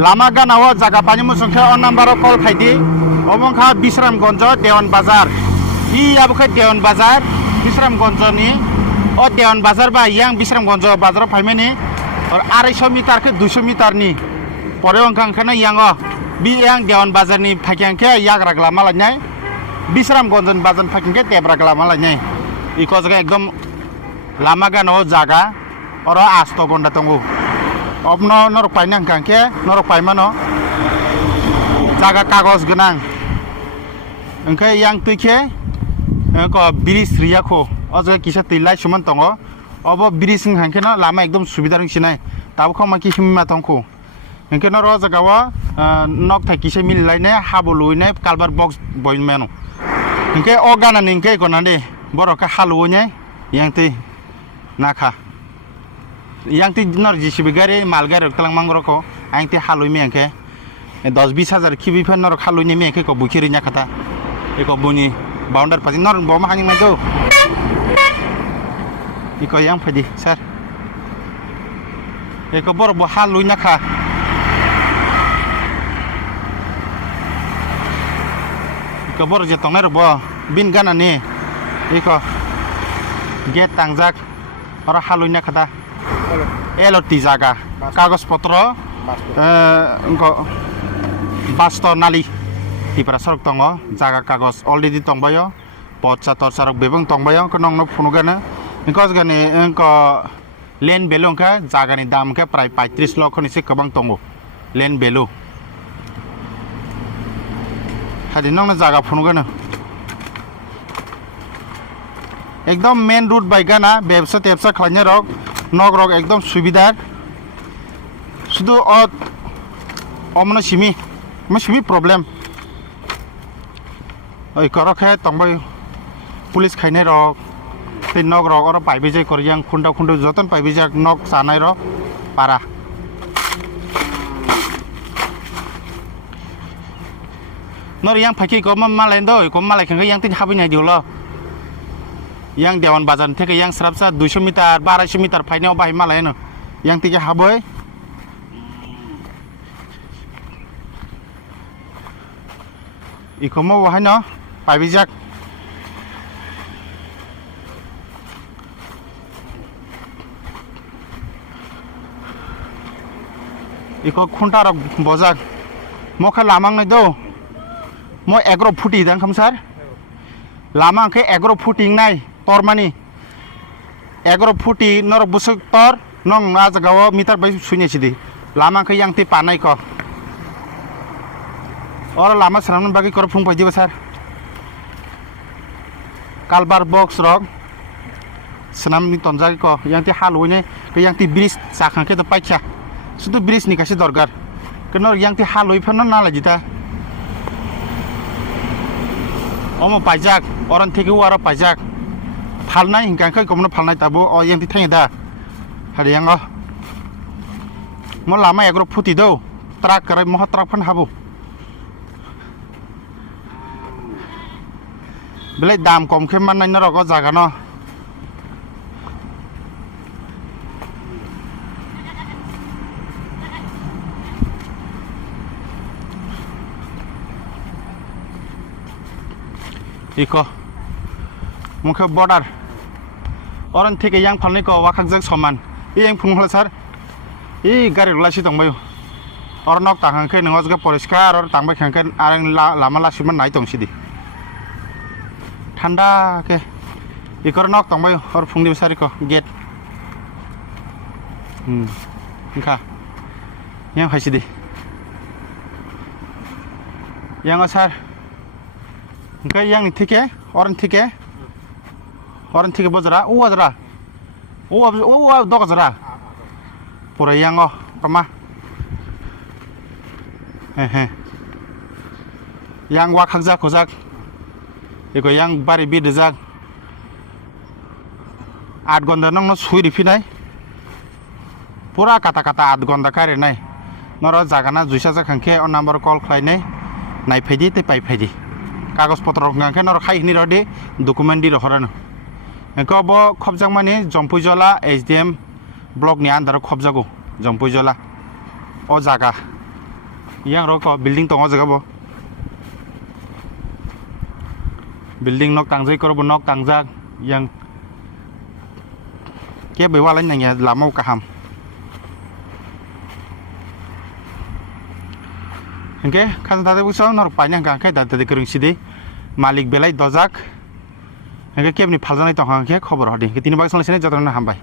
lama gana o jaga pani musung khe on number call khaidi obong kha Bisramganj Dewan Bazar i abo khe Dewan Bazar Bisramganj ni o Dewan Bazar ba yang Bisramganj bazar phaimani or 250 meter ke 200 meter ni pore ongkang khana yang o bi yang Dewan Bazar ni phakyang khe yagra lama lanyai Bisramganj bazar phakyang ke tebra lama lanyai iko jaga ekdom lama gana o jaga oro asto gonda tongo obno norok painang kangke norok paimano jaga kagos genang engke yang tuike ko bridge riyako ojo kisa tilai suman tongo obo bridge hangke no lama ekdom subida rungsinai tabo khoma ki himma tongko engke no ro jaga wa nok thai kisa mil laine habo luine kalbar box boinmeno engke o gana ningke konande borok ka haluine yang ti nakha yang ti nor JCB gari mal gari talang mangrok ko ang ti halui mi angke 10-20 হাজার kibi phan nor halui ni mi angke ko bukhiri nya khata eko buni boundar pasi nor bom hanging mai do iko yang phadi sir eko bor bo halui nya kha iko bor je tongner bo bin gana ni iko get tangjak ora halui nya khata eloti jaga kagos potro basto nali tipra sorok tongo jaga kagos already tongbayo potcha tor sarok bebang tongbayo konong no phunugana because gane ko len belong ka jaga ni dam ka prai 35 lakh ni se kabang tongo len belu hadi nong na jaga phunugana ekdom main road by gana ব্যবসা তেবসা খাইনে rock নগ rock একদম সুবিধার শুধু অমন Simi problem ওই করখে তংবাই police খাইনে rock তে নগ রক আর পাইবে যাই করিয়াং খুন্ডা যতন পাইবে যাক নগ জানাই রক পারা নর yang ফাকি কম মালাই দই কম মালাই খাঙ্গে yang তিন হাবি নাই দিওল yang Dewan Bazar থেকে yang serapsa 200 meter 200 meter ফাইনেও বাহি মালাই ন yang থেকে হাবই ইকমো ওহাই ন পাইবি যাক ইকো খুন্টা রক বজাক মখা লামাং নাই দো মো 11 ফুটি দাং খামসার লামা কে 11 ফুটিং নাই tormani 11 futi nor busuk tor nong na jagawo meter bai sunya sidi lama ke yang ti panai ko or lama sanam bagi kor phung paji basar kalbar box rok sanam ni tonja ko yang ti haluine ke yang ti bridge sakhan ke to paicha sudu bridge ni kasi dorgar ke nor yang ti halui phano na lajita omo pajak oran theke wara pajak falnai hingkang khai komno falnai tabo o yang ti thangi da hadi yang mo lama egro phuti do trak karai moh trak phan habu belai dam kom khe man nai norok o jaga no iko mukhe border oran থেকে yang falnai ko wakhakjak saman yang phungla sar gari lasi tongbayo or nok tahang khe nangos ga poriskar or tangbai khangkan arang lama lasiman nai tongsidi thanda ke ikor nok tongbayo or phungdi sari ko gate kha yang haisidi yang asar engkai yang ni thike oran থেকে বজরা ও আজরা ও দগজরা পরে yang kama yang wakhakjak khojak eko yang bari bidjak 8 ঘন্টা নং সুই রিফিনাই পুরা কাটা 8 ঘন্টা কারে নাই নর জাগানা জুইসা জাখাংকে অন নাম্বার কল খাইনাই নাই ফাইদি তে পাই ফাইদি কাগজ পত্র গাংকে নর খাইনি রদে ডকুমেন্ট দি রহরানো একক ব খবজাক মানে জম্পুইজলা SDM ব্লক নি আন্দার খবজাগো জম্পুইজলা ও জায়গা yang roko building tongo jaga bo building nok tangjai korobo nok tangjak yang ke bewalain nanya lama kaham oke kan tadi busau nor panjang kan kai tadi kering sidi malik belai dojak oke ke ni phaljanai tonga ke khobor hodi ke 3 bag sone jatona hambai